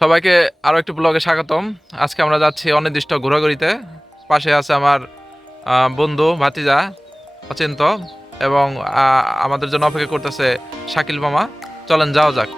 সবাইকে আরো একটি ব্লগে স্বাগতম। আজকে আমরা যাচ্ছি অনির্দিষ্ট ঘোরাঘুরিতে। পাশে আছে আমার বন্ধু ভাতিজা অচিন্ত এবং আমাদের জন্য অপেক্ষা করতেছে শাকিল মামা। চলেন যাওয়া যাক।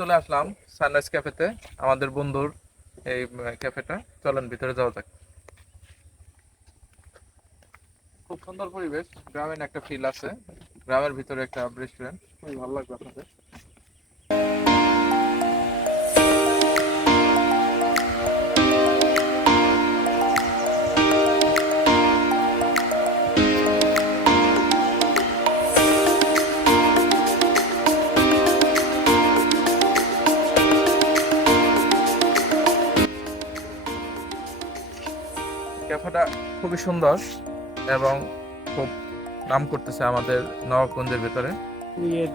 চলে আসলাম সানরাইজ ক্যাফেতে, আমাদের বন্ধুর এই ক্যাফেটা। চলেন ভিতরে যাওয়া যাক। খুব সুন্দর পরিবেশ, গ্রামীণ একটা ফিল আছে। গ্রামের ভিতরে একটা রেস্টুরেন্ট, খুবই ভালো লাগবে আপনাদের। ক্যাফেটা খুবই সুন্দর এবং খুব নাম করতেছে আমাদের নবাবগঞ্জের ভেতরে।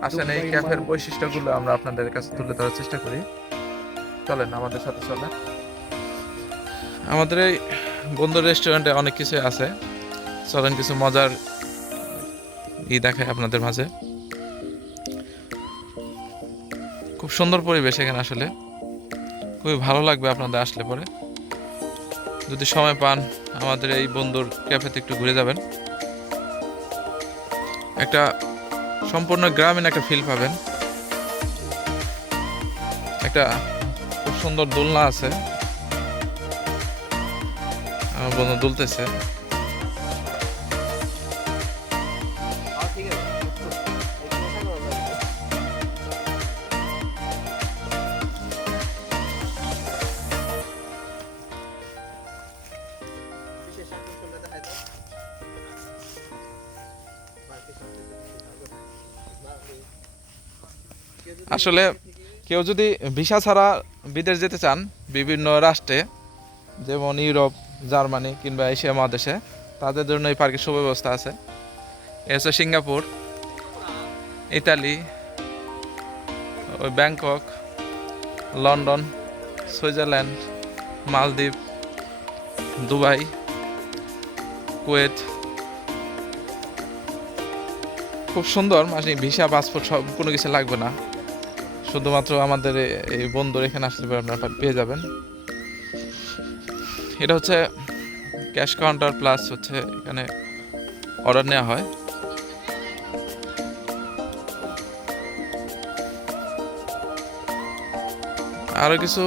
আসেন এই ক্যাফের বৈশিষ্ট্যগুলো আমরা আপনাদের কাছে তুলে ধরার চেষ্টা করি। চলেন আমাদের সাথে চলেন। আমাদের এই বন্ধুর রেস্টুরেন্টে অনেক কিছু আছে, চলেন কিছু মজার দেখায় আপনাদের মাঝে। খুব সুন্দর পরিবেশ এখানে, আসলে খুবই ভালো লাগবে আপনাদের আসলে পরে। যদি সময় পান আমাদের এই বন্ধুর ক্যাফেতে একটু ঘুরে যাবেন। একটা সম্পূর্ণ গ্রামীণ একটা ফিল পাবেন। একটা খুব সুন্দর দোলনা আছে, আমার বন্ধু দুলতেছে। আসলে কেউ যদি ভিসা ছাড়া বিদেশ যেতে চান বিভিন্ন রাষ্ট্রে, যেমন ইউরোপ, জার্মানি কিংবা এশিয়া মহাদেশে, তাদের জন্য এই পার্কের সুব্যবস্থা আছে। এ হচ্ছে সিঙ্গাপুর, ইতালি, ওই ব্যাংকক, লন্ডন, সুইজারল্যান্ড, মালদ্বীপ, দুবাই, কুয়েত। খুব সুন্দর, মানে ভিসা পাসপোর্ট সব কোনো কিছু লাগবে না, শুধুমাত্র আমাদের এই বন্ধুর এখানে আসলে আপনারা পেয়ে যাবেন। এটা হচ্ছে ক্যাশ কাউন্টার প্লাস হচ্ছে এখানে অর্ডার নেওয়া হয়। আরো কিছু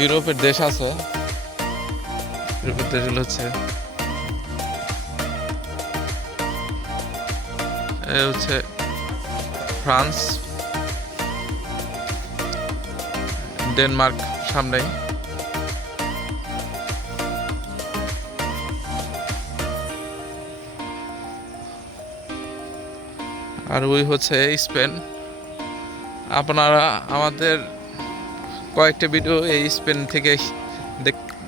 ইউরোপের দেশ আছে। ইউরোপের দেশগুলো হচ্ছে ফ্রান্স, ডেনমার্ক সামনেই। আর ওই হচ্ছে স্পেন। আপনারা আমাদের কয়েকটা ভিডিও এই স্পেন থেকে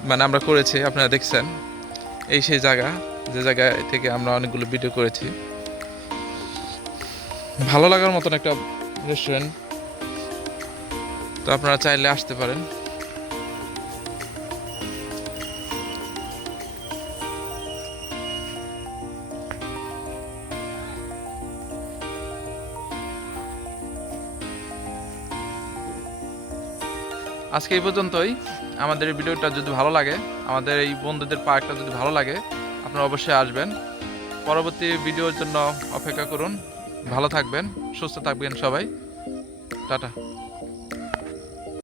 মানে আমরা করেছি, আপনারা দেখছেন। এই সেই জায়গা, যে জায়গা থেকে আমরা অনেকগুলো ভিডিও করেছি। ভালো লাগার মতন একটা রেস্টুরেন্ট, তো আপনারা চাইলে আসতে পারেন। আজকে এই পর্যন্তই। আমাদের এই ভিডিওটা যদি ভালো লাগে, আমাদের এই বন্ধুদের পার্কটা যদি ভালো লাগে, আপনারা অবশ্যই আসবেন। পরবর্তী ভিডিওর জন্য অপেক্ষা করুন। ভালো থাকবেন, সুস্থ থাকবেন সবাই। টাটা।